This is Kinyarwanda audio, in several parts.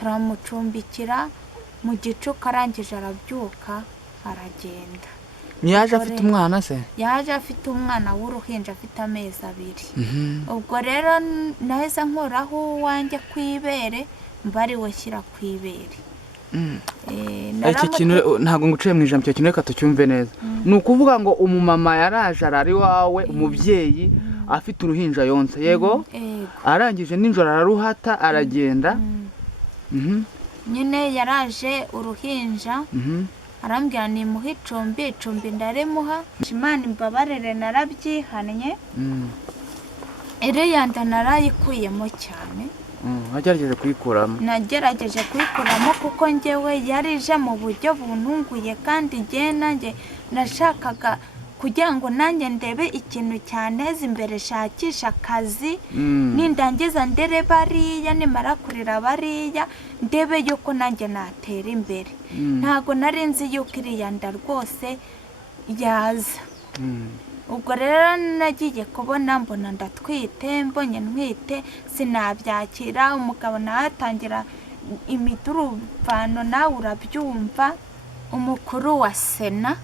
turamucumbikira mu gicuku arangije arabyuka aragenda. Yaje afite umwana se? Yaje afite umwana w'uruhinja afite amezi 2. Ubwo rero nahise nkoraho wanjye kwibere mbari washyira kwibere. Iki kintu ntago nguciye mu ijambo cyo kintu reka tucyumve neza. Nukuvuga ngo umumama yaraje arari wawe umubyeyi afite uruhinja yonse yego arangije ninjoro araruhata aragenda. Nyine yaraje uruhinja arambwira ni muhe icumbi ndarimuha. Imana imbabarire narabyihannye. Yanda narayikuyemo cyane. Nagerageje kuyikuramo kuko njyewe yarije mu buryo buntunguye kandi nanjye nashakaga kugira ngo nanjye ndebe ikintu cyaneza imbere shakisha akazi nindangiza ndere bariya nimara kurira bariya ndebe yuko nanjye natera imbere. Ntago nari nzi yuko Yanda rwose yaza. Ubwo rero nagiye kubona mbona ndatwite mbonye ntwite sinabyakira. Umugabo natangira imiduruvano nawe urabyumva. Umukuru wa Sena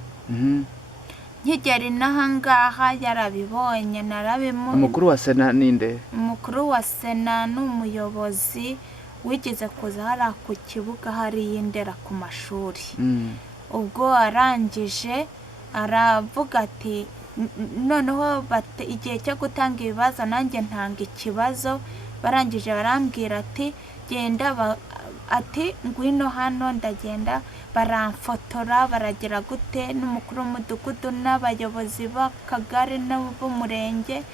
nkigera inahangaha yarabibonye narabimu. Umukuru wa Sena ninde? Umukuru wa Sena n'umuyobozi wigeze kuza hara ku kibuga hari yindera ku mashuri. Ubwo arangije aravuga ati noneho igihe cyo gutanga ibibazo nanjye ntanga ikibazo. Barangije barambwira ati genda ati ngwino hano. Ndagenda baramfotora baragira gute n'umukuru w'umudugudu n'abayobozi b'akagari n'ab'umurenge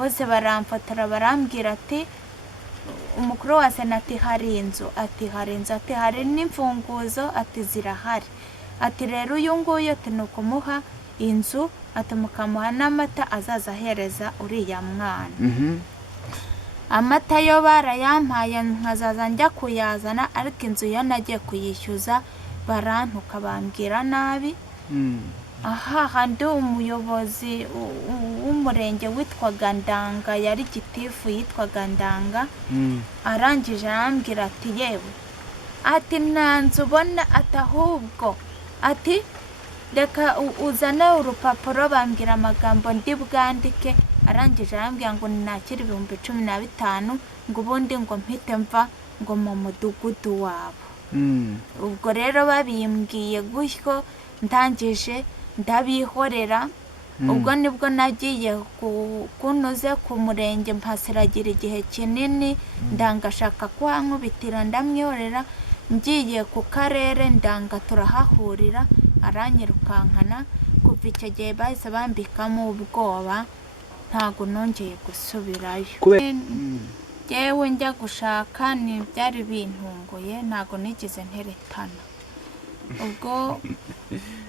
bose baramfotora barambwira ati umukuru wa Sena ati hari inzu ati hari n'imfunguzo ati zirahari ati rero uyu nguyu ati nukumuha inzu ati mukamuha n'amata azaza ahereza uriya mwana. Amata yo barayampaye nkazaza njya kuyazana ariko inzu yo nagiye kuyishyuza barantuka bambwira nabi. Handi umuyobozi w'umurenge witwaga Ndanga yari gitifu yitwaga Ndanga arangije arambwira ati yewe ati ntanzu ubona ati ahubwo ati reka uzane urupapuro bambwira amagambo ndi bwandike. Arangije arambwira ngo nakira 15,000 ngo ubundi ngo mpite mva ngo mu mudugudu wabo. Ubwo rero babimbwiye gutyo ndangije ndabihorera. Ubwo nibwo nagiye kunoze ku murenge mpasiragira igihe kinini ndangashaka kwankubitira ndamwihorera. Ngiye ku karere Ndanga turahahurira aranyirukankana. Kuva icyo gihe bahise bambikamo ubwoba ntago nongeye gusubirayo. Yewe njya gushaka ni byari bintunguye ntago nigeze nteretana. Ubwo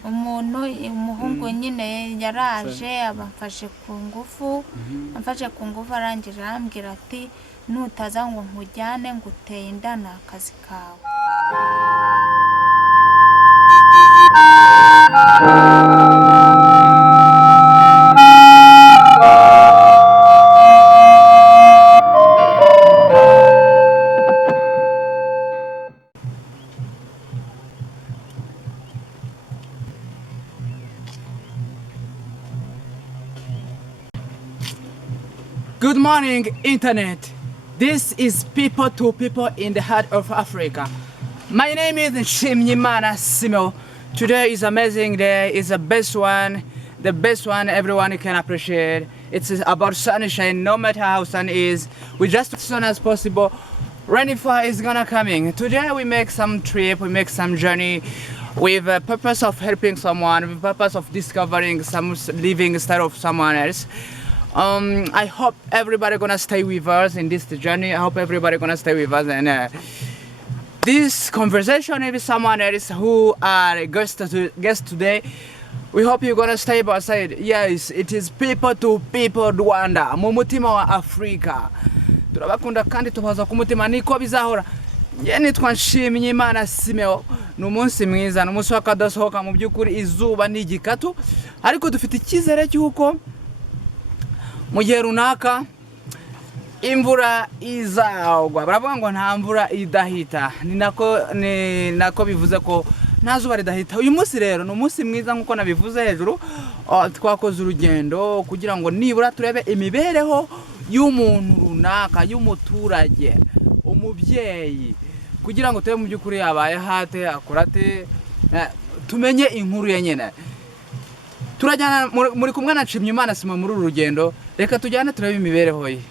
umuhungu nyine yaraje abamfashe ku ngufu arangije arambwira ati nutaza ngo nkujyane ngo uteye inda ni akazi kawe. Good morning, Internet. This is People to People in the heart of Africa. My name is Ajugunyumwana Simeo. Today is amazing day. It's the best one everyone can appreciate. It's about sunshine, no matter how sun is. We just as soon as possible. Rainfall is gonna coming. Today we make some trip, we make some journey with the purpose of helping someone, with the purpose of discovering some living style of someone else. I hope everybody gonna stay with us in this journey. I hope everybody gonna stay with us and this conversation with someone else who are guests today. We hope you're gonna stay by side. Yes, it is people to people Rwanda, mu mutima wa Afrika. Turabakunda kandi tubaza ku mutima niko bizahora. Nitwa Ajugunyumwana Simeo. Numunsi mwiza, numunsi wakadasohoka mu byukuri izuba n'igikatu. Ariko dufite icyizere cyuko mu gihe runaka imvura izagwa, baravuga ngo nta mvura idahita, ni nako bivuze ko nta zuba ridahita. Uyu munsi rero ni umunsi mwiza nk'uko nabivuze hejuru, twakoze urugendo kugira ngo nibura turebe imibereho y'umuntu runaka, y'umuturage, umubyeyi, kugira ngo turebe mu by'ukuri yabaye hate, akora ate, tumenye inkuru ye nyine. Turajyana muri kumwe na Nshimyimana Simon muri uru rugendo, reka tujyane turebe imibereho ye.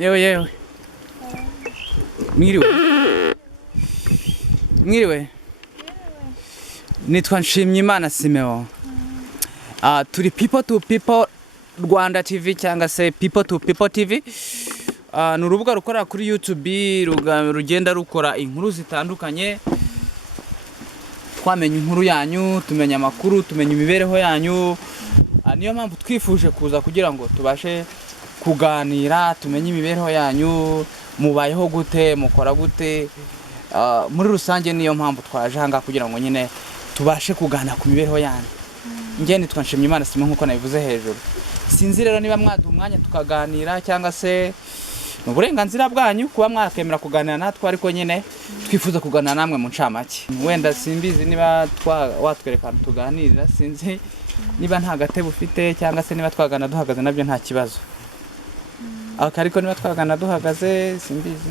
Yewe mwiriwe nitwa Nshimyimana Simon. Turi people to people Rwanda TV cyangwa se people to people TV. Ni urubuga rukora kuri YouTube, rugenda rukora inkuru zitandukanye, twamenya inkuru yanyu, tumenya amakuru, tumenya imibereho yanyu. Niyo mpamvu twifuje kuza kugira ngo tubashe kuganira, tumenye imibereho yanyu, mubayeho gute, mukora gute, muri rusange. Niyo mpamvu twaje hanga kugira ngo nyine tubashe kuganira ku mibereho yanyu. Njye nitwa Nshimyimana Simon nk'uko nabivuze hejuru. Sinzi rero niba mwaduha umwanya tukaganira cyangwa se mu burenganzira bwanyu kuba mwakemera kuganira natwe, ariko nyine twifuza kuganira namwe mu ncamake. Wenda simbizi niba watwereka tuganirira, sinzi niba nta gatebe ufite cyangwa se niba twagana duhagaze nabyo nta kibazo. Ariko niba twagana duhagaze simbizi.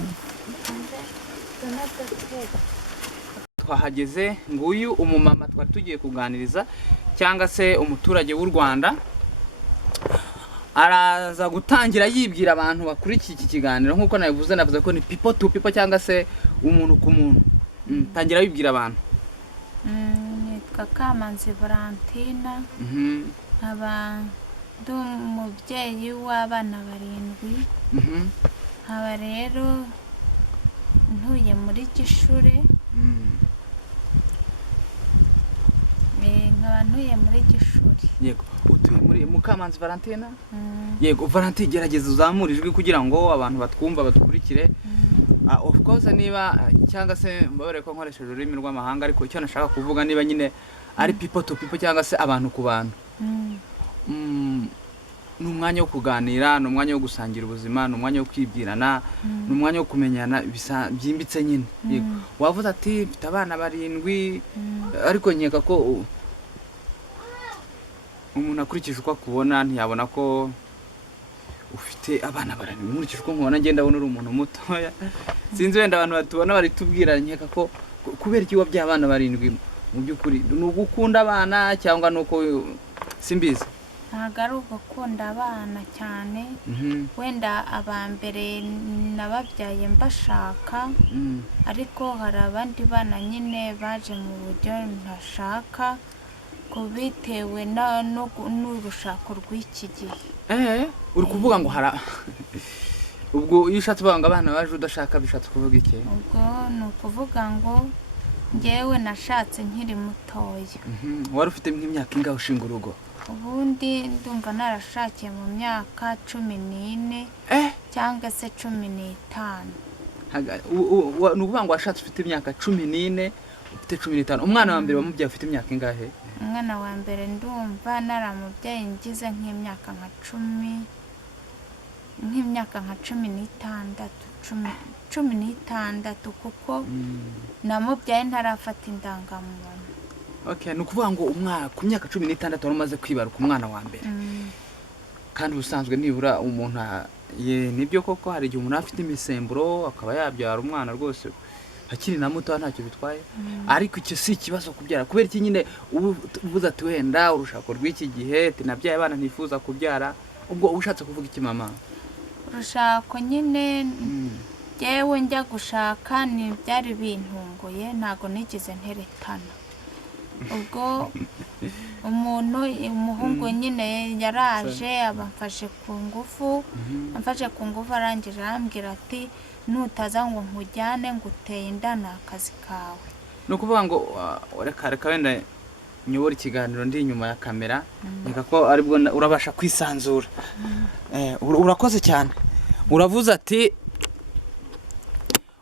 Twahageze nguyu umumama twari tugiye kuganiriza cyangwa se umuturage w'u Rwanda, araza gutangira yibwira abantu bakurikiye iki kiganiro. Nk'uko navuze ko ni people to people cyangwa se umuntu ku muntu. Tangira wibwira abantu. Nitwa Kamanzi Valentina, nkaba ndi umubyeyi w'abana 7. Nkaba rero ntuye muri Gishure. Nkaba ntuye muri Gishure. Yego, utuye muri Mukamanzi Valentina? Yego, Valentina, gerageza uzamura ijwi kugira ngo abantu batwumva badukurikire. Of course niba cyangwa se mbabare ko nkoresheje ururimi rw'amahanga, ariko icyo nashaka kuvuga niba nyine ari people to people cyangwa se abantu ku bantu. Ni umwanya wo kuganira, ni umwanya wo gusangira ubuzima, ni umwanya wo kwibwirana, ni umwanya wo kumenyana byimbitse nyine. Yego, wavuze ati mfite abana 7, ariko nkeka ko umuntu akurikije uko akubona ntiyabona ko ufite abana 7. Nkurikije uko nkubona ngenda abona uri umuntu mutoya. Sinzi wenda abantu batubona bari tubwira, nkeka ko kubera iki wabyaye abana 7 mu by'ukuri ni ugukunda abana cyangwa nuko simbizi. Ntabwo ari ugukunda abana cyane, wenda abambere nababyaye mbashaka, ariko hari abandi bana nyine baje mu buryo ntashaka, kubitewe n'urushako rw'iki gihe. Uri kuvuga ngo ubwo iyo ushatse kuvuga ngo abana baje udashaka bishatse kuvuga iki? Ubwo ni ukuvuga ngo njyewe nashatse nkiri mutoya. Wari ufite nk'imyaka ingahe ushinga urugo? Ubundi ndumva narashakiye mu myaka 14 cyangwa se 15. Ni ukuvuga ngo washatse ufite imyaka 14, ufite 15. Umwana wa mbere wamubyaye ufite imyaka ingahe? Umwana wa mbere ndumva naramubyaye ngize nk'imyaka nka 10, nk'imyaka nka 16 kuko namubyaye ntarafata indangamuntu. Okay, ni ukuvuga ngo ku myaka 16 wari umaze kwibaruka umwana wa mbere. Kandi ubusanzwe nibura umuntu nibyo koko hari igihe umuntu afite imisemburo akaba yabyara umwana rwose akiri na muto ntacyo bitwaye, ariko icyo si ikibazo kubyara. Kubera iki nyine ubuza ati wenda urushako rw'iki gihe tinabyaye abana ntifuza kubyara, ubwo ushatse kuvuga iki mama? Urushako nyine yewe njya gushaka ni byari bintunguye, ntago nigeze nteretana. Ubwo umuhungu nyine yaraje abamfashe ku ngufu, arangije arambwira ati nutaza ngo nkujyane nguteye inda n'akazi kawe. Ni ukuvuga ngo reka wenda nyobora ikiganiro ndi inyuma ya kamera, nkeka ko aribwo urabasha kwisanzura. Urakoze cyane. uravuze ati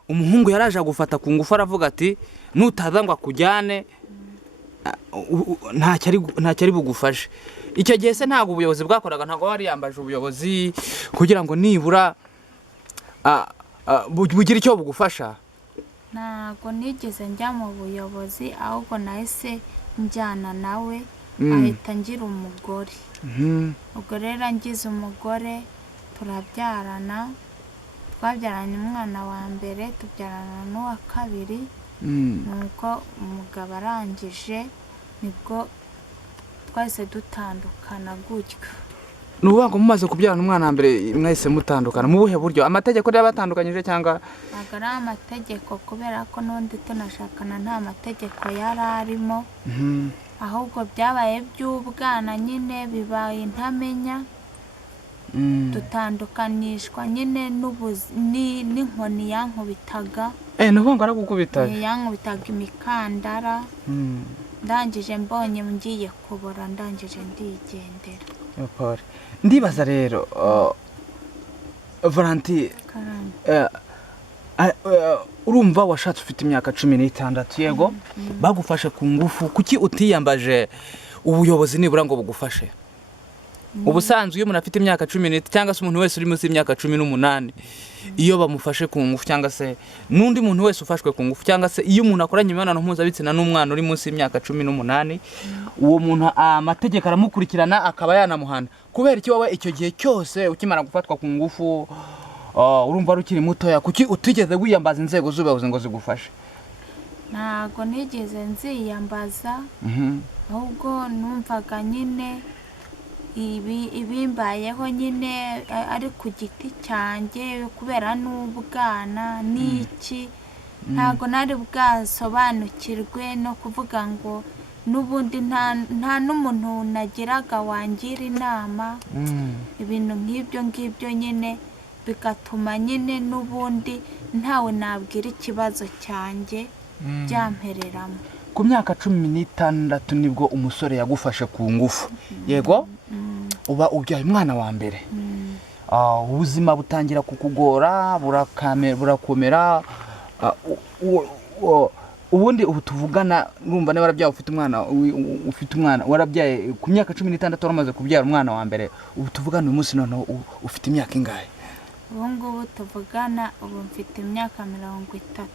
umuhungu yaraje gufata ku ngufu aravuga ati nutaza ngo akujyane ntacyo ari bugufashe. Icyo gihe se ntabwo ubuyobozi bwakoraga, ntabwo wari yambaje ubuyobozi kugira ngo nibura bugire icyo bugufasha? ntabwo nigeze njya mu buyobozi, ahubwo nahise njyana nawe ahita ngira umugore. ubwo rero ngize umugore turabyarana, twabyaranye umwana wa mbere tubyarana n'uwa kabiri. nuko umugabo arangije nibwo twahise dutandukana gutyo. Ni ukuvuga ngo mumaze kubyarana umwana wa mbere mwahise mutandukana mu buhe buryo? Amategeko yari yabatandukanyije cyangwa? ntabwo ari amategeko, kubera ko n'undi tunashakana nta mategeko yari arimo, ahubwo byabaye by'ubwana nyine, bibaye intamenya. dutandukanishwa nyine n'inkoni yankubitaga. Ni ukuvuga ngo aragukubitaga? yankubitaga imikandara. ndangije mbonye ngiye kubora, ndangije ndigendera. Ndibaza rero Valentine, urumva washatse ufite imyaka 16, yego bagufashe ku ngufu, kuki utiyambaje ubuyobozi nibura ngo bugufashe? ubusanzwe iyo umuntu afite imyaka 18 cyangwa se umuntu wese uri munsi y'imyaka 18, iyo bamufashe ku ngufu cyangwa se n'undi muntu wese ufashwe ku ngufu cyangwa se iyo umuntu akoranye imibonano mpuzabitsina n'umwana uri munsi y'imyaka 18, uwo muntu amategeko aramukurikirana akaba yanamuhana. Kubera iki wowe icyo gihe cyose ukimara gufatwa ku ngufu urumva rukiri mutoya, kuki utigeze wiyambaza inzego z'ubuyobozi ngo zigufashe? ntabwo nigeze nziyambaza, ahubwo numvaga nyine ibimbayeho nyine ari ku giti cyanjye, kubera n'ubwana n'iki. ntabwo nari bwasobanukirwe no kuvuga ngo n'ubundi nta n'umuntu nagiraga wangira inama. ibintu nk'ibyo nyine bigatuma nyine n'ubundi ntawe nabwira ikibazo cyanjye byampereramo. Ku myaka 16 nibwo umusore yagufashe ku ngufu, yego uba ubyaye umwana wa mbere. ubuzima butangira kukugora, burakomera. ubundi ubu tuvugana numva niba warabyaye ufite umwana warabyaye ku myaka 16 waramaze kubyara umwana wa mbere. ubu tuvugana uyu munsi none ufite imyaka ingahe? ubu ngubu tuvugana ubu mfite imyaka 33.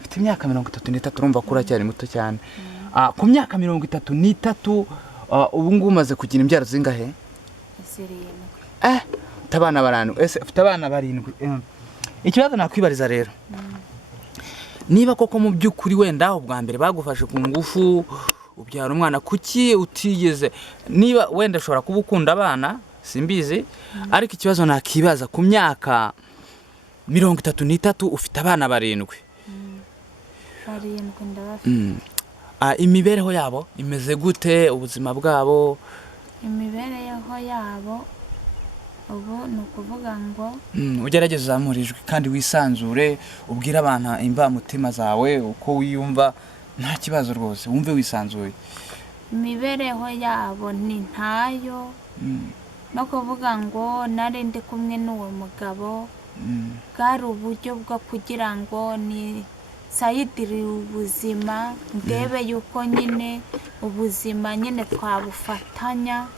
Ufite imyaka 33, urumva ko uracyari muto cyane. Ku myaka 33 ubu ngubu umaze kugira imbyaro zingahe? 7. Tabana baranu. Ufite abana 7. Ikibazo nakwibariza rero, niba koko mu by'ukuri wenda ubwa mbere bagufashe ku ngufu ubyara umwana, kuki utigeze, niba wenda ushobora kuba ukunda abana simbizi, ariko ikibazo nakibaza ku myaka 33 ufite abana 7. ndabafite. Imibereho yabo imeze gute? ubuzima bwabo? imibereho yabo ubu ni ukuvuga ngo ugerageze uzamurijwe kandi wisanzure, ubwire abantu imbamutima zawe uko wiyumva, nta kibazo rwose, wumve wisanzuye. imibereho yabo ni ntayo, no kuvuga ngo nari ndi kumwe n'uwo mugabo, bwari uburyo bwo kugira ngo ni sayidire ubuzima, ndebe yuko nyine ubuzima nyine twabufatanya.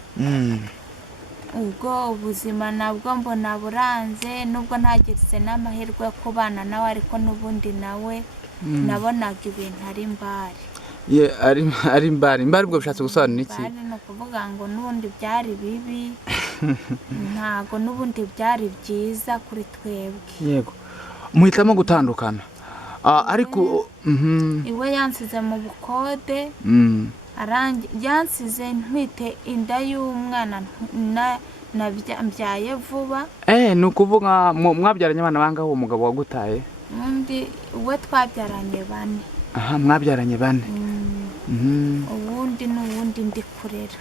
ubwo ubuzima nabwo mbona buranze, nubwo ntagize n'amahirwe yo kubana nawe, ariko n'ubundi nawe nabonaga ibintu ari mbari. ari mbari ubwo bishatse gusobanura iki? ni ukuvuga ngo n'ubundi byari bibi, ntago n'ubundi byari byiza kuri twebwe. Yego, muhitamo gutandukana. Ariko iwe yansize mu bukode, yansize ntwite inda y'umwana mbyaye vuba. Ni ukuvuga mwabyaranye abana bangahe uwo mugabo wagutaye? we twabyaranye 4. Mwabyaranye 4. ubundi n'ubundi ndi kurera.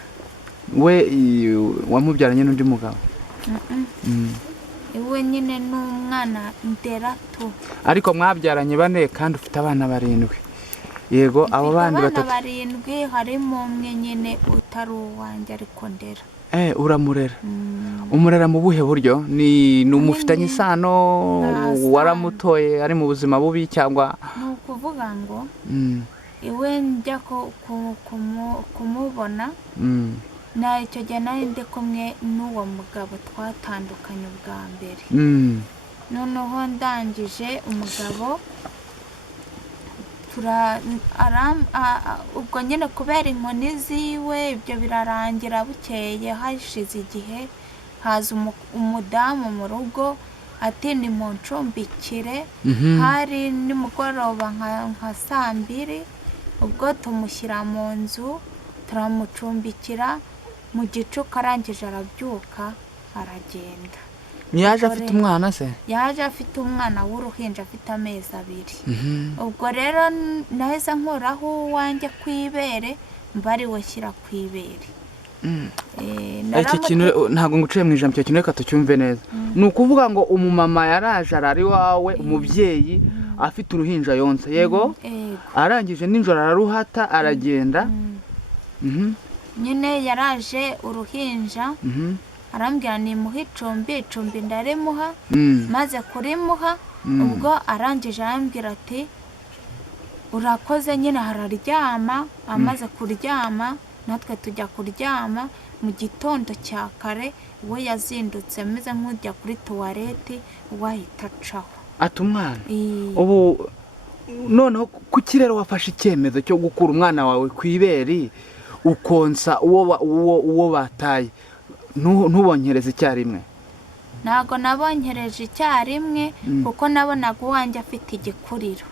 We wamubyaranye n'undi mugabo? iwe nyine n'umwana ndera tu. Ariko mwabyaranye 4 kandi ufite abana 7. Yego, abo bandi 3. Abana 7 harimo umwe nyine utari uwanjye ariko ndera. uramurera umurera mu buhe buryo ni umufitanye isano waramutoye ari mu buzima bubi cyangwa ni ukuvuga ngo iwe njya kumubona na icyo gihe nari ndi kumwe n'uwo mugabo twatandukanye ubwa mbere noneho ndangije umugabo ubwo nyine kubera inkoni ziwe ibyo birarangira bukeye hashize igihe haza umudamu mu rugo ati ni mu ncumbikire hari nimugoroba nka 2:00 ubwo tumushyira mu nzu turamucumbikira mu gicuku arangije arabyuka aragenda. Yaje afite umwana se? Yaje afite umwana w'uruhinja afite amezi 2. Ubwo rero nahise nkuraho uwanjye kwibere mbari we shyira kwibere. Iki kintu ntago nguciye mu ijambo cyo kintu reka tucyumve neza. Nukuvuga ngo umumama yaraje arari wawe umubyeyi afite uruhinja yonse yego arangije ninjoro araruhata aragenda. Nyine yaraje uruhinja arambwira ni muhe icumbi ndarimuha maze kurimuha ubwo arangije arambwira ati urakoze nyine hararyama amaze kuryama natwe tujya kuryama mu gitondo cya kare we yazindutse ameze nk'ujya kuri tuwarete wahita acaho atumwana ubu noneho kuki rero wafashe icyemezo cyo gukura umwana wawe kwiberi ukonsa uwo bataye ntubonkereze icyarimwe? Ntago nabonkereje icyarimwe kuko nabonaga uwanjye afite igikuriro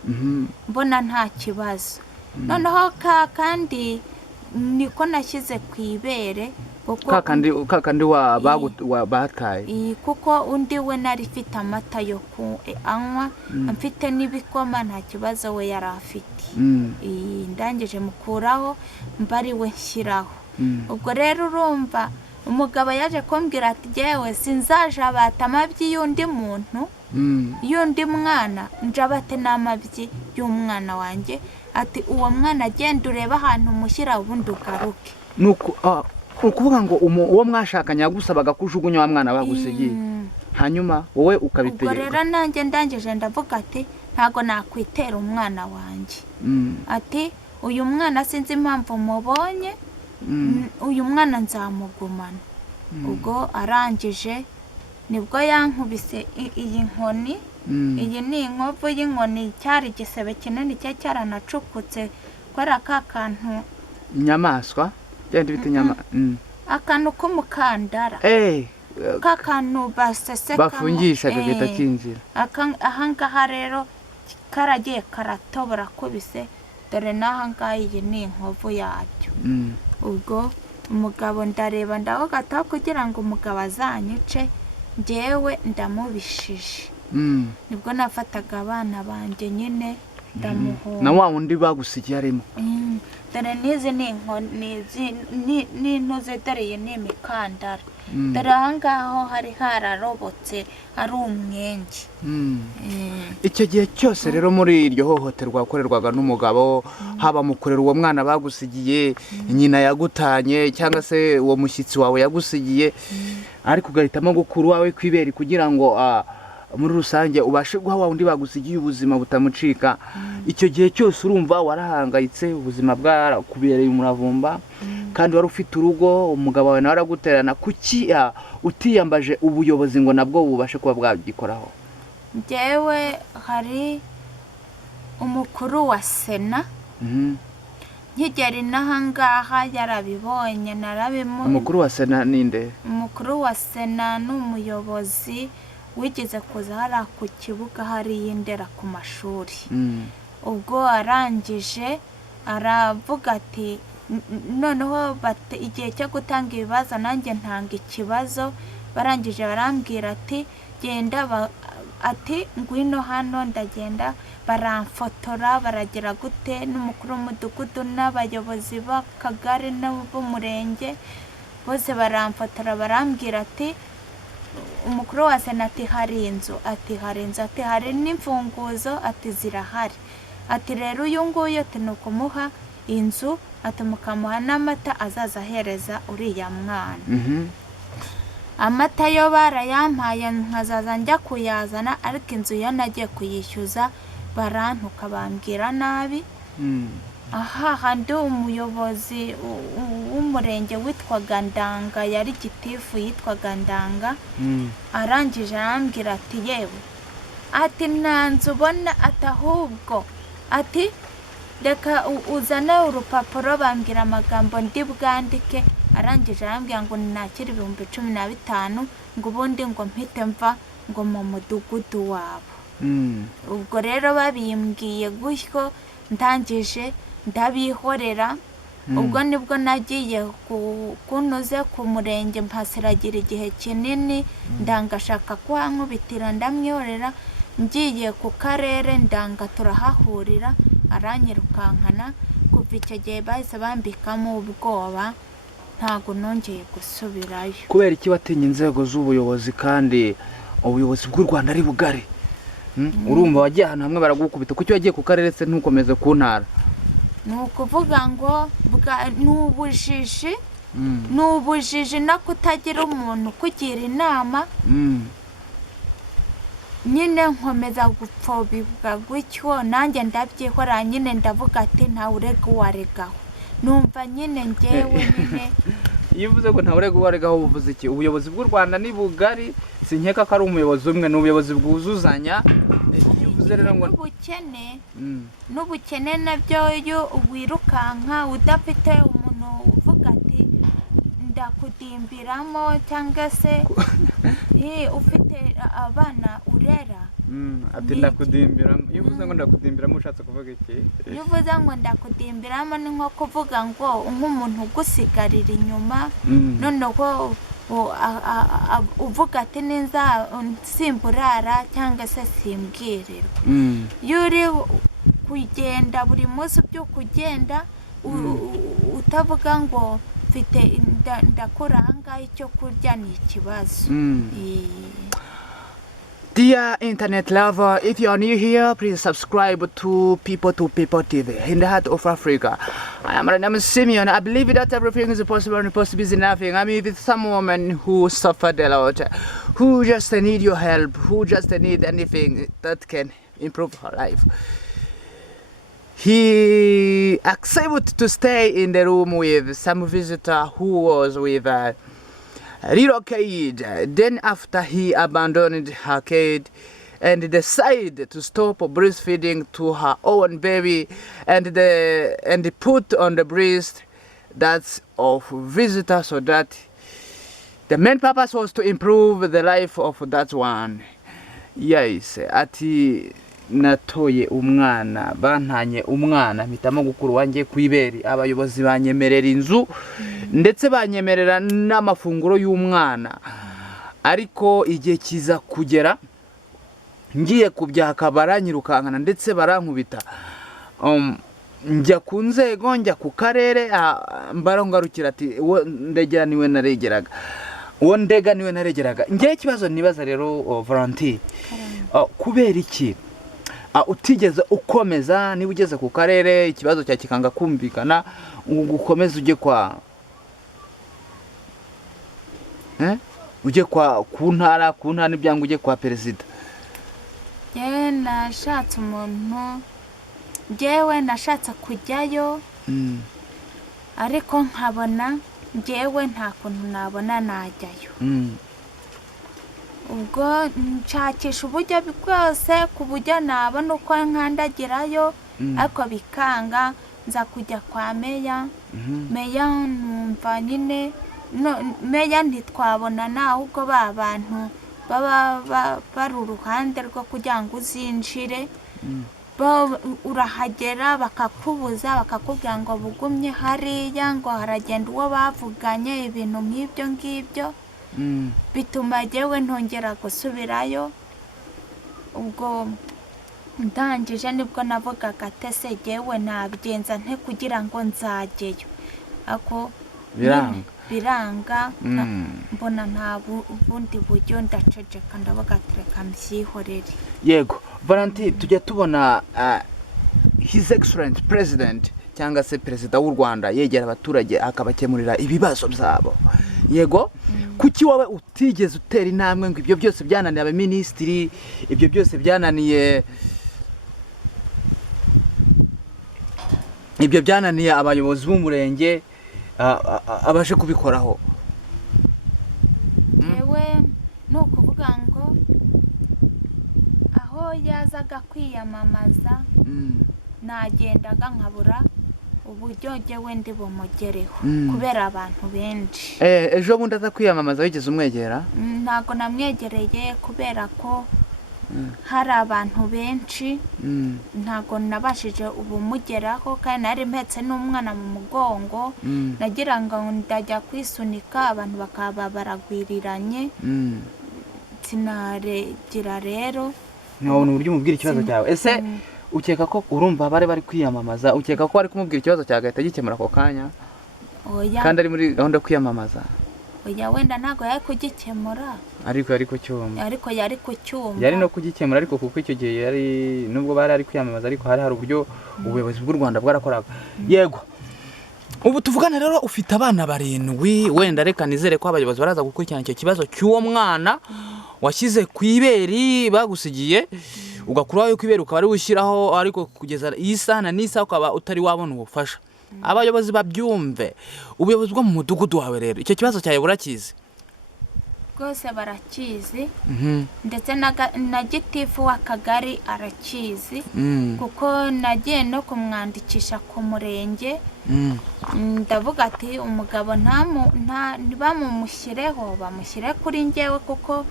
mbona nta kibazo noneho kandi niko nashyize kwibere kakandi bataye kuko undi we nari mfite amata yo anywa mfite n'ibikoma nta kibazo we yari afite ndangije mukuraho mbari we nshyiraho ubwo rero urumva umugabo yaje kumbwira ati yewe sinzaje abata amabyi y'undi muntu y'undi mwana njabate n'amabyi y'umwana wanjye ati uwo mwana agenda ureba ahantu mushyira ubundi ugaruke. Ukuvuga ngo uwo mwashakanye yagusabaga kujugunya wa mwana bagusigiye hanyuma wowe ukabitegeka. Ubwo rero nanjye ndangije ndavuga ati ntago nakwitera umwana wanjye ati uyu mwana sinzi impamvu mubonye uyu mwana nzamugumana. Ubwo arangije nibwo yankubise iyi nkoni iyi ni inkovu y'inkoni cyari igisebe kinini cyaranacukutse kwera kakantu inyamaswa cyandi bita akantu k'umukandara kakantu baseseka bafungisha gahita kinjira ahangaha rero karagiye karatobora kubise dore n'ahangaha iyi ni inkovu yacyo. Ubwo umugabo ndareba ndahogataho kugira ngo umugabo azanyice njyewe ndamubishije nibwo nafataga abana banjye nyine ndamuhora na wa wundi bagusigiye arimo dore n'izi ni inkoni n'intuze dore iyi ni imikandara dore ahangaho hari hararobotse ari umwenge. Icyo gihe cyose rero muri iryo hohoterwa wakorerwaga n'umugabo haba mu kurera uwo mwana bagusigiye nyina yagutanye cyangwa se uwo mushyitsi wawe yagusigiye ariko ugahitamo gukura uwawe kwiberi kugira ngo muri rusange ubashe guha wa wundi bagusigiye ubuzima butamucika. Icyo gihe cyose urumva warahangayitse ubuzima bwarakubereye umuravumba kandi wari ufite urugo umugabo wawe nawe araguterana kuki utiyambaje ubuyobozi ngo nabwo bubashe kuba bwagikoraho? Njyewe hari umukuru wa sena nkigera inahangaha yarabibonye umukuru wa sena ninde? Umukuru wa sena ni umuyobozi wigeze kuza hariya ku kibuga hariya Ndera ku mashuri. Ubwo arangije aravuga ati noneho igihe cyo gutanga ibibazo nanjye ntanga ikibazo barangije barambwira ati genda ati ngwino hano ndagenda baramfotora baragira gute n'umukuru w'umudugudu n'abayobozi b'akagari n'ab'umurenge bose baramfotora barambwira ati umukuru wa sena ati hari inzu ati hari n'imfunguzo ati zirahari ati rero uyu nguyu ati ni ukumuha inzu ati mukamuha n'amata azaza ahereza uriya mwana. Amata yo barayampaye nkazaza njya kuyazana, ariko inzu yo nagiye kuyishyuza barantuka bambwira nabi. Handi umuyobozi w'umurenge witwaga Ndanga, yari gitifu yitwaga Ndanga, arangije arambwira ati yewe ati nta nzu ubona, ati ahubwo ati reka uzane urupapuro, bambwira amagambo ndi bwandike. Arangije arambwira ngo nakira 15,000 ngo ubundi ngo mpite mva ngo mu mudugudu wabo. Ubwo rero babimbwiye gutyo, ndangije ndabihorera. Ubwo nibwo nagiye kunoze ku murenge mpasiragira igihe kinini, ndangashaka kuhankubitira ndamwihorera. Ngiye ku karere Ndanga turahahurira, aranyirukankana. Kuva icyo gihe bahise bambikamo ubwoba, ntago nongeye gusubirayo. Kubera iki watinye inzego z'ubuyobozi kandi ubuyobozi bw'u Rwanda ari bugari? Urumva wagiye ahantu hamwe baragukubita, kuki wagiye ku karere se ntukomeze ku ntara? Ni ukuvuga ngo n'ubujiji no kutagira umuntu kugira inama. Nyine nkomeza gupfobya gutyo, nanjye ndabyihora. Nyine ndavuga ati ntawe urega uwaregaho. Numva nyine njyewe nyine iyo uvuze ko ntawe urega uwaregaho uvuze iki? Ubuyobozi bw'u Rwanda ni bugari, sinkeka ko ari umuyobozi umwe, n'ubuyobozi bwuzuzanya. Iyo uvuze rero ngo n'ubukene nabyo yo wirukanka udafite umuntu uvuga ati ndakudimbiramo, cyangwa se ufite abana urera. Ati ndakudimbiramo. Iyo uvuze ngo ndakudimbiramo ushatse kuvuga iki? Iyo uvuze ngo ndakudimbiramo ni nko kuvuga ngo nk'umuntu ugusigarira inyuma, noneho uvuga ati neza simburara cyangwa se simbwirirwa. Iyo uri kugenda buri munsi ubyuka ugenda utavuga ngo mfite ndakora ahangaha icyo kurya, ni ikibazo. Dear internet lover, if you are new here, please subscribe to People TV in the heart of Africa. My name is Simeon. I believe that everything is possible and possible is nothing. I'm with some woman who suffered a lot, who just need your help, who just need anything that can improve her life. He accepted to stay in the room with some visitor who was with a little kid. Then after he abandoned her kid and decided to stop breastfeeding to her own baby and put on the breast that's of visitor, so that the main purpose was to improve the life of that one. Yes, ati natoye umwana, bantanye umwana, mpitamo gukuru wanjye kwiberi. Abayobozi banyemerera inzu ndetse banyemerera n'amafunguro y'umwana, ariko igihe kiza kugera ngiye kubyaka baranyirukankana ndetse barankubita. Njya ku nzego, njya ku karere, mbarangarukira ati ndegera niwe naregeraga, uwo ndega niwe naregeraga. Ngiye ikibazo nibaza rero Valentin, kubera iki utigeze ukomeza? Niba ugeze ku karere ikibazo cya kikanga kumvikana, ugukomeza ujye ku ntara n'ibyango ujye kwa perezida. Nashatse umuntu, njyewe nashatse kujyayo, ariko nkabona njyewe nta kuntu nabona najyayo. Ubwo nshakisha uburyo bwose ku buryo nabona uko nkandagirayo, ariko bikanga. Nza kujya kwa meya, numva nyine meya ntitwabonana, ahubwo ba bantu baba bari uruhande rwo kugira ngo uzinjire, urahagera bakakubuza, bakakubwira ngo bugumye hariya, ngo haragenda uwo bavuganye, ibintu nk'ibyo ngibyo. Bituma jyewe ntongera gusubirayo. Ubwo ndangije nibwo navugaga ati se jyewe nabigenza nte kugira ngo nzajyeyo, ako biranga. Mbona nta bundi buryo, ndaceceka ndavuga ati reka mbyihorere. Yego Valentin, tujya tubona His Excellent President cyangwa se perezida w'u Rwanda yegera abaturage akabakemurira ibibazo byabo. Yego, kuki wowe utigeze utera intambwe ngo ibyo byose byananiye abaminisitiri, ibyo byose byananiye abayobozi b'umurenge abashe kubikoraho? yewe ni ukuvuga ngo aho yazaga kwiyamamaza nagendaga nkabura uburyo jyewe ndi bumugereho kubera abantu benshi. Ejo bundi aza kwiyamamaza wigeze umwegera? Ntago namwegereye kubera ko hari abantu benshi, ntago nabashije ubumugeraho kandi nari mpetse n'umwana mu mugongo, nagira ngo ndajya kwisunika abantu bakaba baragwiriranye, sinaregira rero. Ntabona uburyo umubwira ikibazo cyawe. Ese ukeka ko urumva bari kwiyamamaza, ukeka ko ari kumubwira ikibazo cyawe agahita gikemura ako kanya? Oya. Kandi ari muri gahunda yo kwiyamamaza? Oya, wenda ntago yari kugikemura. Ariko yari kucyumva. Ariko yari kucyumva. Yari no kugikemura, ariko kuko icyo gihe yari nubwo bari ari kwiyamamaza ariko hari uburyo ubuyobozi bw'u Rwanda bwarakoraga. Yego. Ubu tuvugana rero ufite abana 7, wenda reka nizere ko abayobozi baraza gukurikirana icyo kibazo cy'uwo mwana washyize ku iberi bagusigiye, ugakuraho yuko iberi ukaba ari ushyiraho, ariko kugeza iyi sana n'isa ukaba utari wabona ubufasha. Abayobozi babyumve, ubuyobozi bwo mu mudugudu wawe rero icyo kibazo cyawe burakizi? Rwose barakizi, ndetse na gitifu w'akagari arakizi, kuko nagiye no kumwandikisha ku murenge, ndavuga ati umugabo ntibamumushyireho, bamushyire kuri njyewe, kuko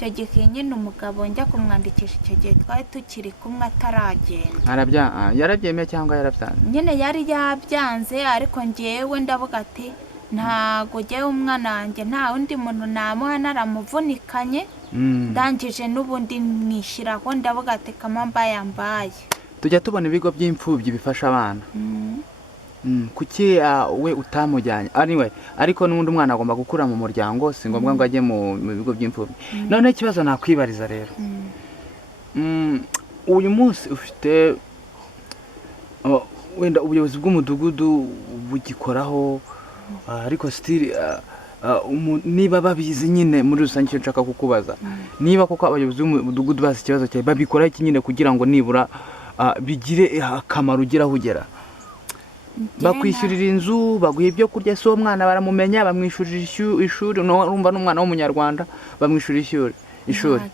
icyo gihe nyine umugabo njya kumwandikisha icyo gihe twari tukiri kumwe ataragenda. Yarabyemeye cyangwa yarabyanze? Nyine yari yabyanze, ariko njyewe ndavuga ati ntago jyewe umwana wanjye nta undi muntu namuha naramuvunikanye, ndangije n'ubundi mwishyiraho, ndavuga ati kama mbaye. Tujya tubona ibigo by'imfubyi bifasha abana. Kuki we utamujyanye? Anyway, ariko n'undi umwana agomba gukura mu muryango, si ngombwa ngo ajye mu bigo by'imfubyi. None ikibazo nakwibariza rero, uyu munsi ufite wenda ubuyobozi bw'umudugudu bugikoraho, ariko still niba babizi nyine muri rusange icyo nshaka kukubaza, niba koko abayobozi b'umudugudu bazi ikibazo cyawe, babikora iki nyine kugira ngo nibura bigire akamaro ugeraho ugera? Bakwishyurira inzu, baguha ibyo kurya, so umwana baramumenya, bamwishyurira ishuri, urumva n'umwana w'umunyarwanda bamwishyurira ishuri. Nta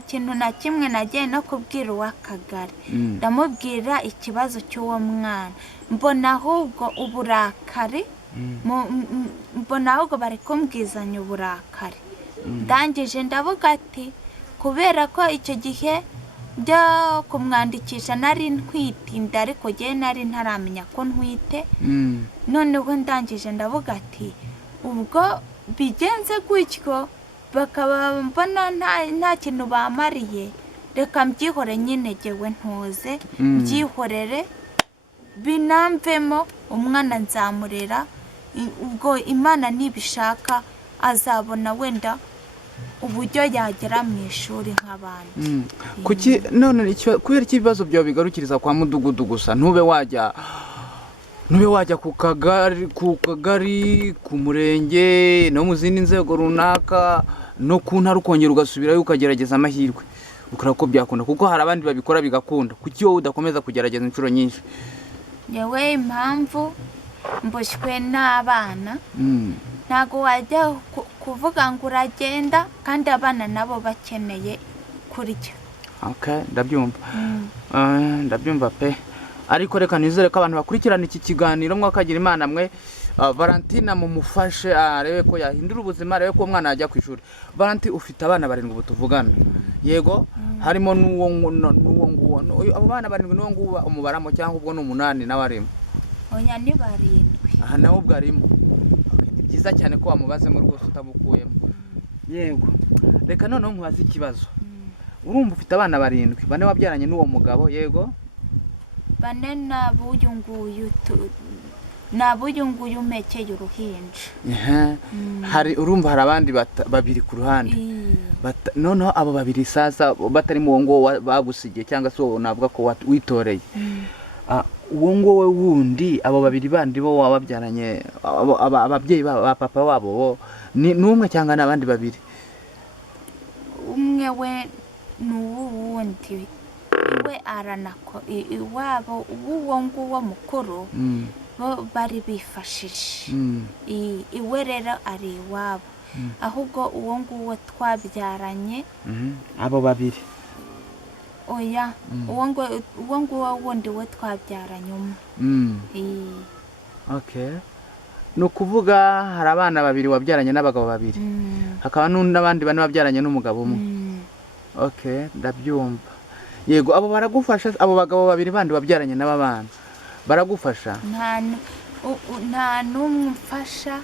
kintu na kimwe nagiye no kubwira uw'akagari, ndamubwira ikibazo cy'uwo mwana, mbona ahubwo uburakari, mbona ahubwo bari kumbwizanya uburakari. Ndangije ndavuga ati kubera ko icyo gihe byo kumwandikisha nari ntwitinda, ariko jye nari ntaramenya ko ntwite, noneho ndangije ndavuga ati ubwo bigenze gutyo bakaba mbona nta kintu bamariye, reka mbyihore nyine jyewe ntuze mbyihorere, binamvemo umwana nzamurera, ubwo Imana nibishaka azabona wenda uburyo yagera mu ishuri nk'abandi. Kuki none kubera ibibazo byawe bigarukiriza kwa mudugudu gusa, ntube wajya ku kagari, ku murenge, no mu zindi nzego runaka, no ku ntara ukongera ugasubirayo ukagerageza amahirwe ukora ko byakunda, kuko hari abandi babikora bigakunda? Kuki wowe udakomeza kugerageza inshuro nyinshi? Yewe impamvu mboshywe n'abana, ntago wajya kuvuga ngo uragenda kandi abana nabo bakeneye kurya. Ndabyumva pe, ariko reka nizere ko abantu bakurikirana iki kiganiro mwakagira Imana mwe Valentina mumufashe arebe ko yahindura ubuzima, arebe ko umwana yajya ku ishuri. Valentina ufite abana 7 ubu tuvugana, yego, harimo n'uwo nguwo, abo bana 7 n'uwo nguwo umubaramo cyangwa ubwo n'8 nawe arimo? Oya, ni 7. Aha nawe ubwo arimo. Ni byiza cyane ko wamubazemo rwose utabukuyemo. Yego, reka noneho nkubaze ikibazo. Urumva ufite abana 7, 4 wabyaranye n'uwo mugabo, yego? 4 n'abuyunguyu umekeye uruhinja. Hari urumva hari abandi 2 ku ruhande. Noneho abo 2 sasa batari mu ngo bagusigiye cyangwa se navuga ko witoreye. uwo ngowe wundi abo babiri bandi bo wababyaranye ababyeyi ba papa wabo bo ni umwe cyangwa n'abandi babiri? umwe we n'uwundi iwe aranako iwabo uwo nguwo mukuru bo bari bifashije iwe rero ari iwabo ahubwo uwo nguwo twabyaranye abo babiri oya uwo nguwo wundi we twabyaranye okay no kuvuga hari abana babiri wabyaranye n'abagabo babiri hakaba n'abandi bane wabyaranye n'umugabo umwe okay ndabyumva yego abo baragufasha abo bagabo babiri bandi wabyaranye n'ababana baragufasha nta n'umwe mfasha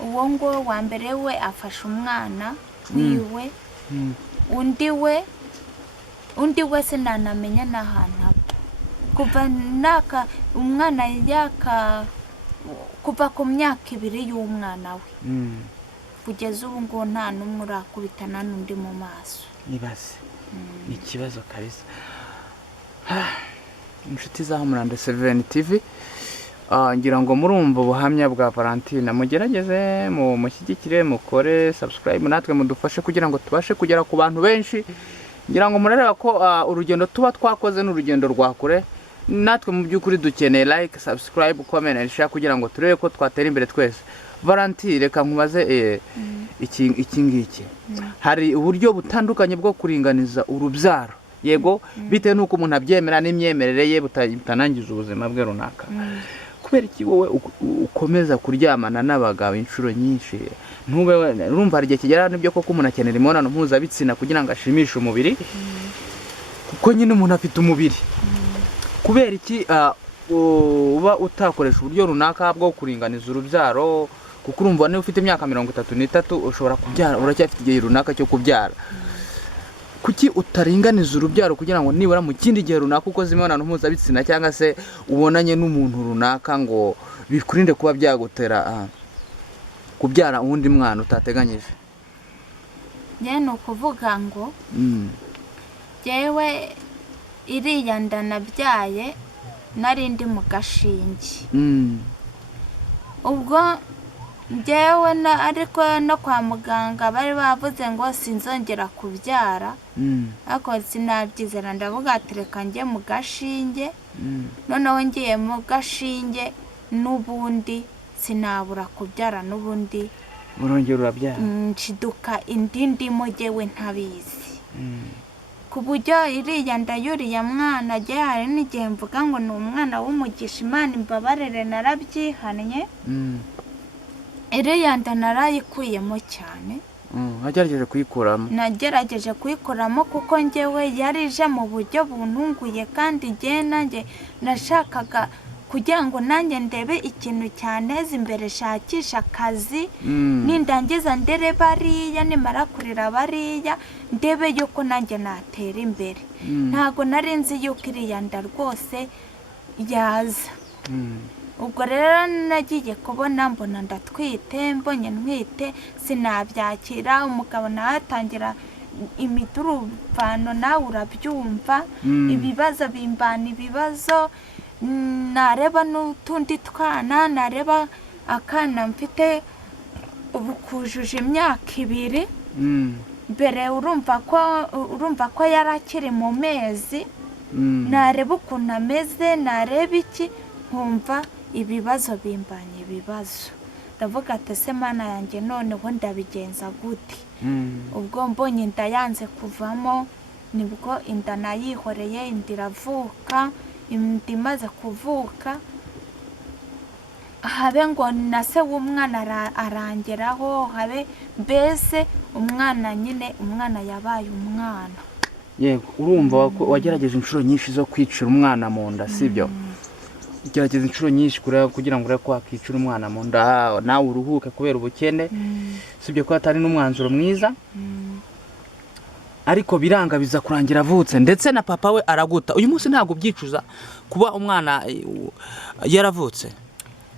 uwo ngo wa mbere we afasha umwana wiwe undi we sinanamenya n'ahantu kuva umwana kuva ku myaka 2 y'umwana we kugeza ubu ngo nta n'umwe urakubitana n'undi mu maso. Nibaze ikibazo kabisa. Inshuti za Murande 7 TV ngira ngo murumva ubuhamya bwa Valentine, mugerageze mu mushyigikire mukore subscribe natwe mudufashe kugira ngo tubashe kugera ku bantu benshi. Ngira ngo murareba ko urugendo tuba twakoze n'urugendo rwa kure, natwe mu by'ukuri dukeneye like, subscribe, comment and share kugira ngo turebe ko twatera imbere twese. Valentine reka nkubaze iki ngiki hari uburyo butandukanye bwo kuringaniza urubyaro, yego bitewe nuko umuntu abyemera n'imyemerere ye butanangiza ubuzima bwe runaka. Kubera iki wowe ukomeza kuryamana n'abagabo inshuro nyinshi? Ntube urumva hari igihe kigera n'ibyo koko umuntu akenera imibonano mpuzabitsina kugira ngo ashimishe umubiri, kuko nyine umuntu afite umubiri. Kubera iki uba utakoresha uburyo runaka bwo kuringaniza urubyaro? Kuko urumva niba ufite imyaka 33 ushobora kubyara, uracyafite igihe runaka cyo kubyara. Kuki utaringaniza urubyaro kugira ngo nibura mu kindi gihe runaka ukoze imibonano mpuzabitsina cyangwa se ubonanye n'umuntu runaka ngo bikurinde kuba byagutera kubyara uwundi mwana utateganyije? Nyene ukuvuga ngo jewe iriya ndanabyaye narindi mu gashinge. Ubwo njyewe ariko no kwa muganga bari bavuze ngo sinzongera kubyara, ariko sinabyizera ndavuga ati reka njye mu gashinge. Noneho ngiye mu gashinge n'ubundi sinabura kubyara, n'ubundi urongera urabyara nshiduka indi mugewe ntabizi. Ku buryo iriya ndayuriya mwana ajya hari n'igihe mvuga ngo ni umwana w'umugisha, Imana imbabarire narabyihannye. Iriya nda narayikuyemo cyane. Nagerageje kuyikuramo? Nagerageje kuyikuramo kuko njyewe yarije mu buryo buntunguye, kandi njye nanjye nashakaga kugira ngo nanjye ndebe ikintu cyaneza imbere, shakisha akazi nindangiza ndere bariya, nimara kurira bariya ndebe yuko nanjye natera imbere. Ntago nari nzi yuko iriya nda rwose yaza. Ubwo rero nagiye kubona mbona ndatwite, mbonye ntwite sinabyakira. Umugabo nawe atangira imituruvano, nawe urabyumva, ibibazo bimbana ibibazo. Nareba n'utundi twana, nareba akana mfite ubu kujuje imyaka 2 mbere, urumva ko yarakiri mu mezi. Nareba ukuntu ameze, nareba iki, nkumva ibibazo bimbanye ibibazo. Ndavuga ati se Mana yanjye noneho ndabigenza gute? Ubwo mbonye inda yanze kuvamo, nibwo inda nayihoreye, inda iravuka. Inda imaze kuvuka habe ngo na se w'umwana arangeraho, habe mbese umwana nyine umwana yabaye umwana. Yego urumva wagerageje inshuro nyinshi zo kwicira umwana mu nda, sibyo? Ugerageza inshuro nyinshi kugira ngo ureke kwakicira umwana mu nda nawe uruhuke kubera ubukene, sibyo ko atari n'umwanzuro mwiza. Ariko biranga biza kurangira avutse, ndetse na papa we araguta. Uyu munsi ntago byicuza kuba umwana yaravutse?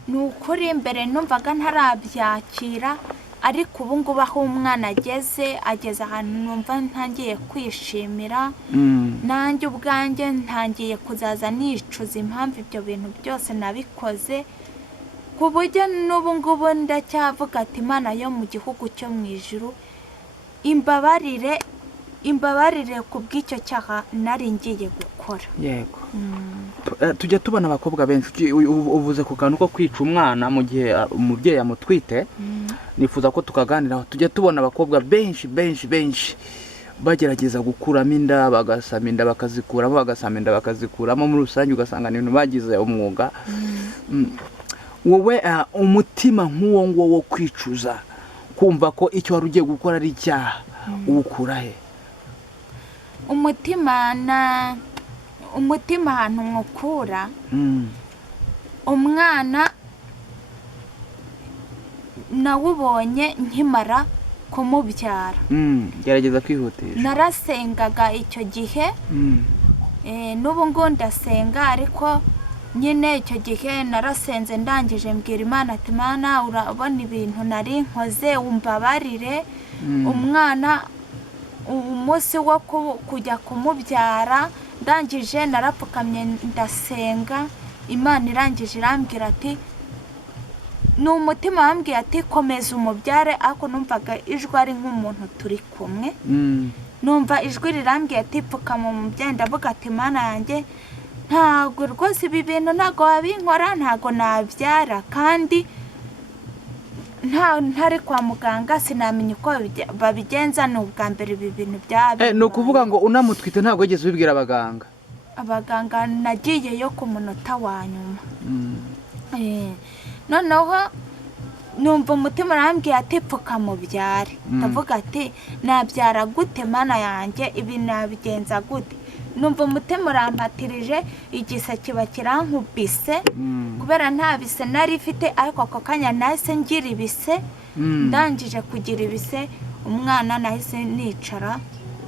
Nukuri mbere numvaga ntarabyakira, ariko ubu ngubu aho umwana ageze ahantu numva ntangiye kwishimira nanjye ubwanjye ntangiye kuzaza nicuza impamvu ibyo bintu byose nabikoze ku buryo n'ubu ngubu ndacyavuga ati Imana yo mu gihugu cyo mu ijuru imbabarire ku bw'icyo cyaha nari ngiye gukora. Yego. Tujya tubona abakobwa benshi uvuze ku kantu ko kwica umwana mu gihe umubyeyi amutwite, nifuza ko tukaganiraho. Tujya tubona abakobwa benshi bagerageza gukuramo inda, bagasama inda bakazikuramo, bagasama inda bakazikuramo, muri rusange ugasanga ni ibintu bagize umwuga. Wowe umutima nk'uwo nguwo wo kwicuza, kumva ko icyo wari ugiye gukora ari icyaha, uwukura he? umutima ahantu nkukura, umwana nawubonye nkimara kumubyara. Gerageza kwihutisha. Narasengaga icyo gihe, n'ubu ngo ndasenga, ariko nyine icyo gihe narasenze ndangije mbwira Imana ati Mana urabona ibintu nari nkoze, umbabarire. Umwana umunsi wo kujya kumubyara ndangije narapfukamye ndasenga, Imana irangije irambwira ati ni umutima wambwiye ati komeza umubyare, ariko numvaga ijwi ari nk'umuntu turi kumwe. Numva ijwi rirambwiye ati pfukama umubyeyi, ndavuga ati Mana yanjye ntabwo rwose ibi bintu ntabwo wabinkora, ntabwo nabyara, kandi ntari kwa muganga sinamenya uko babigenza. Ni ubwa mbere ibi bintu byabaye. Ni ukuvuga ngo unamutwite ntabwo wigeze ubibwira abaganga? Abaganga nagiyeyo ku munota wa nyuma. Noneho numva umutima urambwiye ati pfuka mubyare. Ndavuga ati nabyara gute Mana yanjye, ibi nabigenza gute? Numva umutima urampatirije, igise kiba kirankubise kubera nta bise nari ifite, ariko ako kanya nahise ngira ibise. Ndangije kugira ibise, umwana nahise nicara,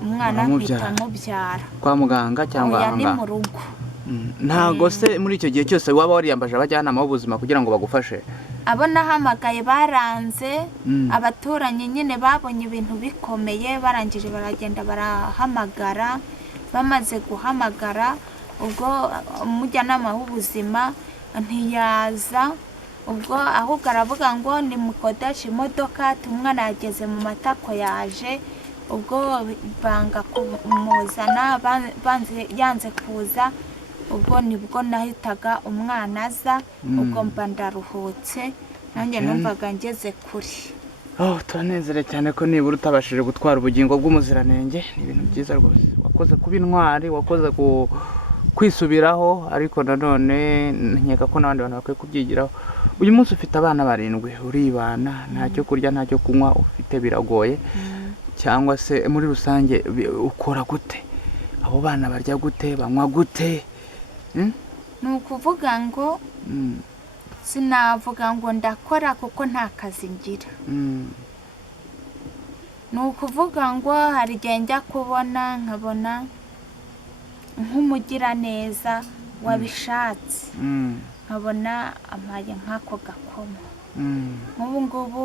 umwana mpita mubyara. Kwa muganga cyangwa aha ni mu rugo? Ntago se muri icyo gihe cyose waba wariyambaje abajyanama b'ubuzima kugira ngo bagufashe? Abo nahamagaye baranze, abaturanyi nyine babonye ibintu bikomeye, barangije baragenda barahamagara. Bamaze guhamagara, ubwo umujyanama w'ubuzima ntiyaza, ubwo ahubwo aravuga ngo nimukodeshe imodoka, umwana yageze mu matako yaje. Ubwo banga kumuzana, yanze kuza, ubwo nibwo nahitaga umwana aza. Ubwo mba ndaruhutse, nanjye numvaga ngeze kuri. Turanezere cyane ko nibura utabashije gutwara ubugingo bw'umuziranenge. Ni ibintu byiza rwose, wakoze kuba intwari, wakoze kwisubiraho, ariko nanone nkeka ko n'abandi bantu bakwiye kubyigiraho. Uyu munsi ufite abana 7, uribana, ntacyo kurya ntacyo kunywa ufite, biragoye. Cyangwa se muri rusange ukora gute? Abo bana barya gute, banywa gute? Ni ukuvuga ngo sinavuga ngo ndakora kuko nta kazi ngira. Ni ukuvuga ngo hari igihe njya kubona nkabona nk'umugiraneza wabishatse, nkabona amaye nk'ako gakoma. Nk'ubu ngubu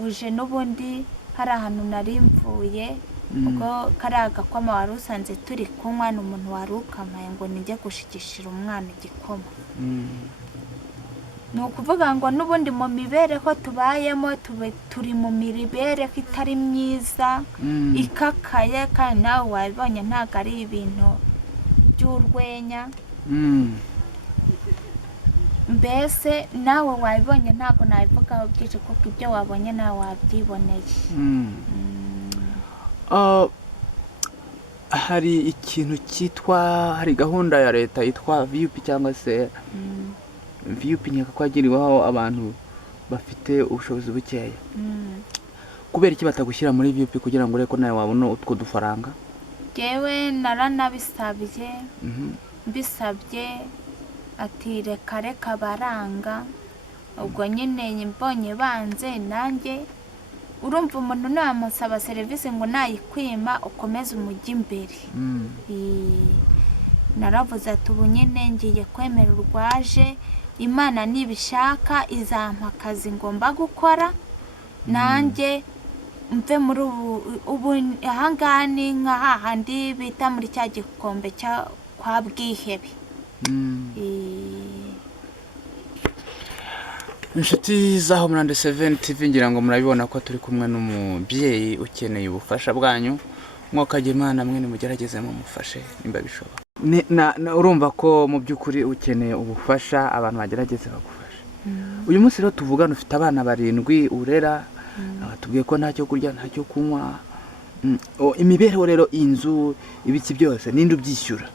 uje n'ubundi hari ahantu nari mvuye, ubwo kariya gakoma wari usanze turi kunywa, ni umuntu wari ukamaye ngo nijye gushigishira umwana igikoma. Ni ukuvuga ngo n'ubundi mu mibereho tubayemo turi mu mibereho itari myiza, ikakaye, kandi nawe wabibonye ntabwo ari ibintu by'urwenya. Mbese nawe wabibonye, ntabwo nabivugaho byinshi kuko ibyo wabonye nawe wabyiboneye. Hari ikintu cyitwa, hari gahunda ya leta yitwa VUP cyangwa se VUP, nkeka ko yagiriweho abantu bafite ubushobozi bukeya. Kubera iki batagushyira muri VUP kugira ngo urebe ko nawe wabona utwo dufaranga? Jewe naranabisabye, mbisabye ati reka baranga. Ubwo nyine mbonye banze, nanjye urumva umuntu namusaba serivisi ngo nayikwima ukomeze umujyi imbere. Naravuze ati ubu nyine ngiye kwemera urwaje, Imana nibishaka izampa akazi ngomba gukora, nanjye mve muri ubu ahangaha ni nka hahandi bita muri cya gikombe kwa bwihebe. inshuti zaho Murande 7 TV ngira ngo murabibona ko turi kumwe n'umubyeyi ukeneye ubufasha bwanyu, mwokajya Imana mwene mugerageze mu mufashe nimba bishoboka. Urumva ko mu by'ukuri ukeneye ubufasha abantu bagerageze bagufasha. Uyu munsi rero tuvugana ufite abana 7 urera, tubwiye ko ntacyo kurya ntacyo kunywa, imibereho rero inzu ibiki byose ninde ubyishyura?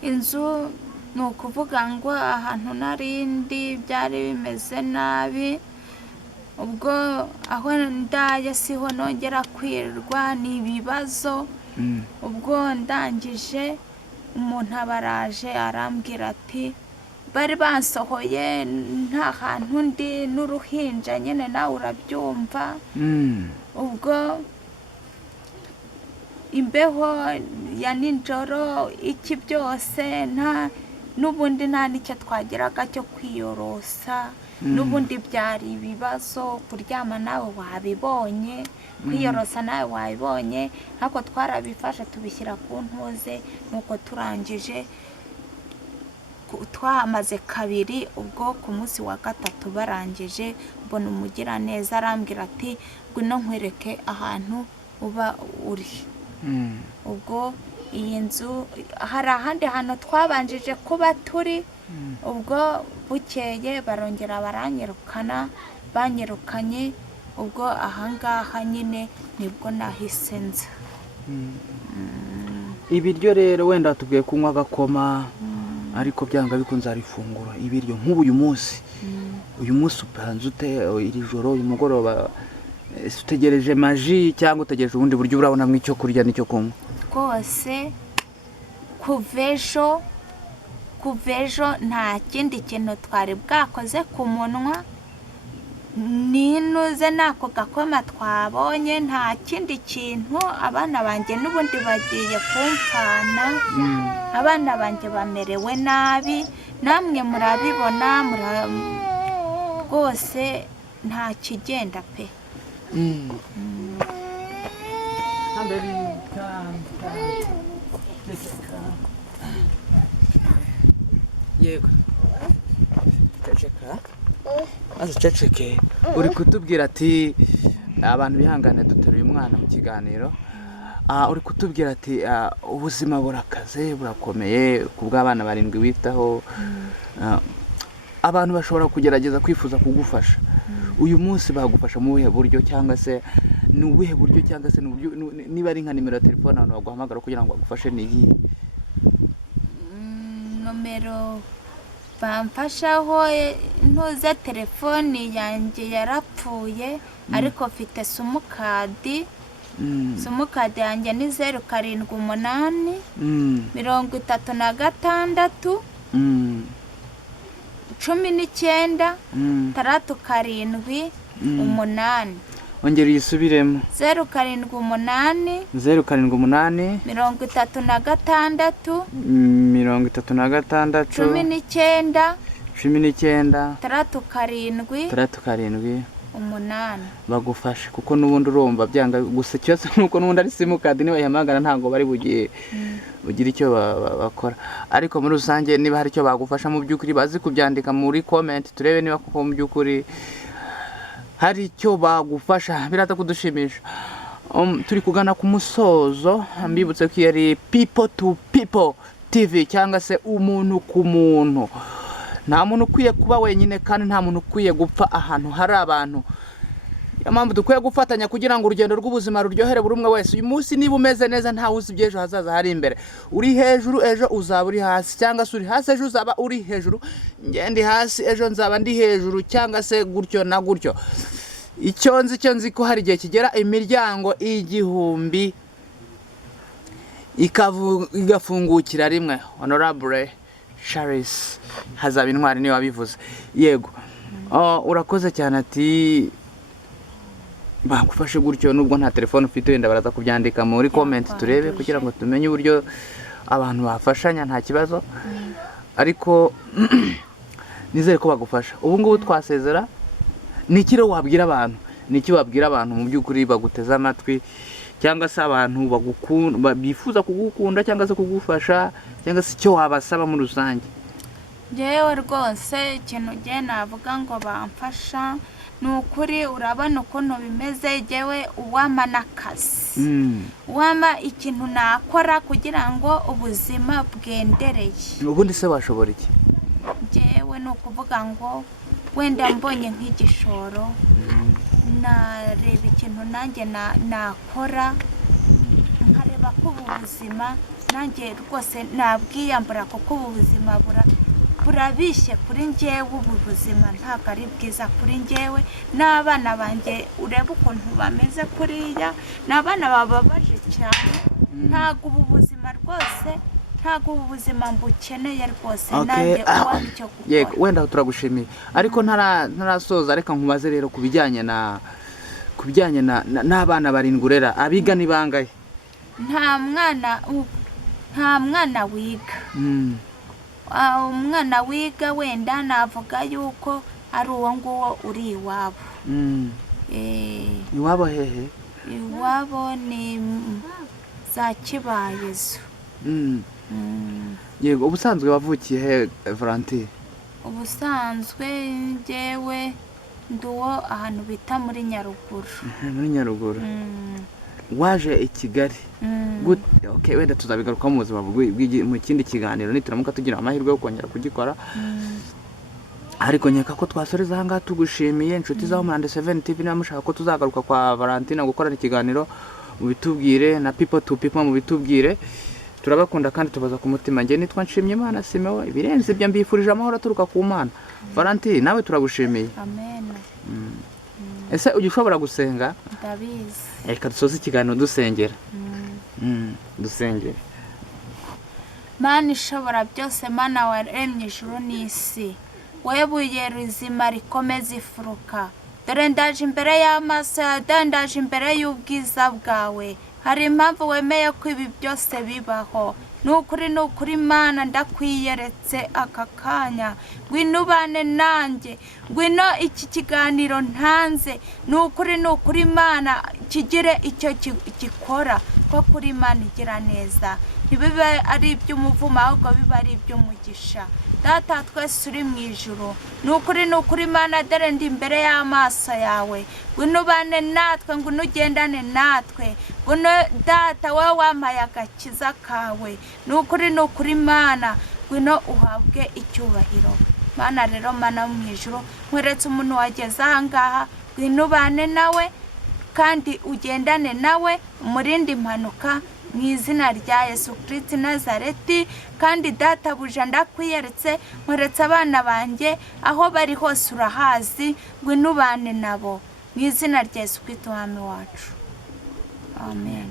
Inzu ni ukuvuga ngo ahantu narindi byari bimeze nabi, ubwo aho ndaye siho nongera kwirwa, ni ibibazo. Ubwo ndangije umuntu abaraje arambwira ati bari bansohoye nta hantu ndi n'uruhinja nyine nawe urabyumva. Ubwo imbeho ya nijoro iki byose n'ubundi nta n'icyo twageraga cyo kwiyorosa, n'ubundi byari ibibazo. Kuryama nawe wabibonye, kwiyorosa nawe wabibonye, ariko twarabifashe tubishyira ku ntuze. Nuko turangije twamaze 2, ubwo ku munsi wa 3 barangije mbona umugiraneza arambwira ati ngwino nkwereke ahantu uba uri. Ubwo iyi nzu hari ahandi hantu twabanjije kuba turi, ubwo bukeye barongera banyirukanye. Ubwo ahangaha nyine nibwo nahise nza. Ibiryo rero wenda tubwiye kunywa agakoma, ariko byanga bikunze arifungura ibiryo nk'ubu uyu munsi upanze ute iri joro uyu mugoroba? Utegereje maji cyangwa utegereje ubundi buryo urabona mw'icyo kurya n'icyo kunywa? Rwose kuvejo nta kindi kintu twari bwakoze ku munwa, ninuze nako gakoma twabonye, nta kindi kintu. Abana banjye n'ubundi bagiye kumfana, abana banjye bamerewe nabi, namwe murabibona. Rwose nta kigenda pe. Yego ceceke uri kutubwira ati abantu bihangane duteruye umwana mu kiganiro. Uri kutubwira ati ubuzima burakaze burakomeye ku bw'abana 7 witaho. Abantu bashobora kugerageza kwifuza kugufasha. Uyu munsi bagufasha mu buhe buryo, cyangwa se ni ubuhe buryo, cyangwa se niba ari nka nimero ya telefone abantu baguhamagara kugira ngo bagufashe ni iyi? Nomero bamfashaho ntuze telefoni yanjye yarapfuye, ariko mfite simukadi. Simukadi yanjye ni 078 36 19 378. Ongera uyisubiremo. 078 078 36 19 378 bagufashe, kuko n'ubundi urumva byanga gusa. Cyose nuko n'ubundi ari simukadi nibayihamagara ntago bari bugiye ugira icyo bakora. Ariko muri rusange niba hari icyo bagufasha mu by'ukuri bazi kubyandika muri comment, turebe niba koko mu by'ukuri hari icyo bagufasha. Birata kudushimisha. Turi kugana ku musozo. Mbibutse ko yari People to People TV, cyangwa se umuntu ku muntu. Nta muntu ukwiye kuba wenyine, kandi nta muntu ukwiye gupfa ahantu hari abantu. Niyo mpamvu dukwiye gufatanya kugira ngo urugendo rw'ubuzima ruryohere buri umwe wese. Uyu munsi niba umeze neza, nta wuzi by'ejo hazaza hari imbere. Uri hejuru ejo uzaba uri hasi, cyangwa se uri hasi ejo uzaba uri hejuru. Ndi hasi ejo nzaba ndi hejuru, cyangwa se gutyo na gutyo. Icyo nzi ko hari igihe kigera imiryango 1000 igafungukira rimwe. Honorable Charles hazaba intwari niwe wabivuze. Yego urakoze cyane. Ati bagufashe gutyo, nubwo nta telefone ufite, wenda baraza kubyandika muri comment turebe kugira ngo tumenye uburyo abantu bafashanya. Nta kibazo, ariko nizere ko bagufasha. Ubu ngubu twasezera niki rero wabwira abantu, niki wabwira abantu mu by'ukuri baguteza amatwi cyangwa se abantu bagukunda bifuza kugukunda cyangwa se kugufasha cyangwa se icyo wabasaba muri rusange? Jewe rwose ikintu ngiye navuga ngo bamfasha ni ukuri, urabona ukuntu bimeze. Jewe uwama n'akazi, uwama ikintu nakora kugira ngo ubuzima bwendereye. Ubundi se washobora iki? Jewe ni ukuvuga ngo wenda mbonye nk'igishoro, nareba ikintu nanjye nakora, nkareba ko ubu buzima nanjye rwose nabwiyambura, kuko ubu buzima burabishye kuri njyewe. Ubu buzima ntabwo ari bwiza kuri njyewe n'abana banjye. Ureba ukuntu bameze kuriya, n'abana bababaje cyane. Ntabwo ubu buzima rwose, ntabwo ubu buzima mbukeneye rwose. Nanjye uwaba icyo gukora. Yego, wenda turagushimiye, ariko ntarasoza reka nkubaze rero ku bijyanye n'abana barindwi urera, abiga ni bangahe? Nta mwana wiga. Umwana wiga wenda navuga yuko ari uwo nguwo uri iwabo. Iwabo hehe? Iwabo ni za Kibayezo. Yego, ubusanzwe wavukiye he Valentine? Ubusanzwe njyewe nduwo ahantu bita muri Nyaruguru. Muri Nyaruguru. Waje i Kigali gute? Okay, wenda tuzabigaruka mu buzima mu kindi kiganiro nituramuka tugira amahirwe yo kongera kugikora. Ariko nyeka ko twasoreza aha ngaha tugushimiye. Inshuti za Homeland 7 TV niba mushaka ko tuzagaruka kwa Valentine gukorana ikiganiro, mubitubwire, na people to people mubitubwire. Turabakunda kandi tubaza ku mutima. Nge nitwa Nshimyimana Simeon, ibirenze ibyo mbifurije amahoro aturuka ku Mana. Valentine, nawe turagushimiye. Amen. Ese ugishobora gusenga? Ndabizi. Reka dusoze ikiganiro dusengera. Dusengere. Mana ishobora byose, Mana waremye ijuru n'isi, wowe buye rizima rikomeza ifuruka, dore ndaje imbere y'amaso yawe, ndaje imbere y'ubwiza bwawe. Hari impamvu wemeye ko ibi byose bibaho. Nukuri Mana, ndakwiyeretse aka kanya. Ngwino ubane nanjye, ngwino iki kiganiro ntanze. Nukuri Mana, kigire icyo gikora, ko kuri Mana igira neza. Ntibibe ari iby'umuvumo, ahubwo bibe ari iby'umugisha. Data twese uri mu ijuru, nukuri Mana, dore ndi imbere y'amaso yawe. Ngwino ubane natwe, ngwino ugendane natwe. Ngwino Data, wowe wampaye agakiza kawe. Nukuri Mana, ngwino uhabwe icyubahiro. Mana rero, Mana mu ijuru, nkweretse umuntu wageze aha ngaha, ngwino ubane nawe kandi ugendane nawe, umurinde impanuka mu izina rya Yesu Kristo Nazareti. Kandi Data buja ndakwiyeretse, nkweretse abana banjye aho bari hose urahazi, ngwino ubane nabo mu izina rya Yesu Kristo Mwami wacu. Amen.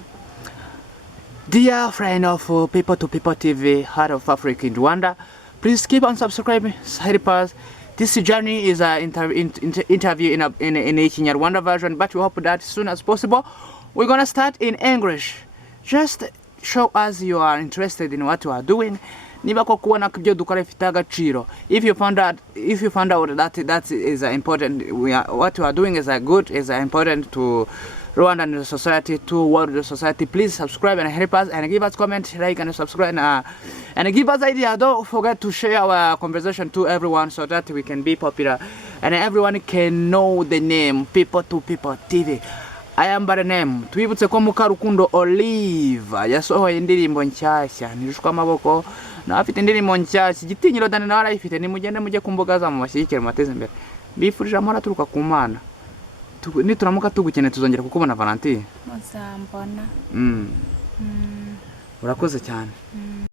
Dear friend of People to People TV, Heart of Africa in Rwanda, please keep on subscribing, help us. This journey is an interview in a Kinyarwanda version, but we hope that as soon as possible we're gonna start in English. Just show us you are interested in what you are doing. Niba ko kubona ko ibyo dukora bifite agaciro. If you found out that is important, what you are doing is good, is important to Rwandan society, to world society, please subscribe and help us and give us comment, like and subscribe, and give us idea. Don't forget to share our conversation to everyone so that we can be popular and everyone can know the name People to People TV. I am by the name. Twibutse ko Mukarukundo Olive yasohoye indirimbo nshyashya nirushwa amaboko, na afite indirimbo nshyashya igitinyiro dane na arayifite. Nimugende mujye ku mbuga za mu bashyigikira mateze imbere. Bifurije amahoro aturuka ku Mana. Nituramuka tugukene tuzongera kukubona Valentine. Muzambona. Urakoze cyane.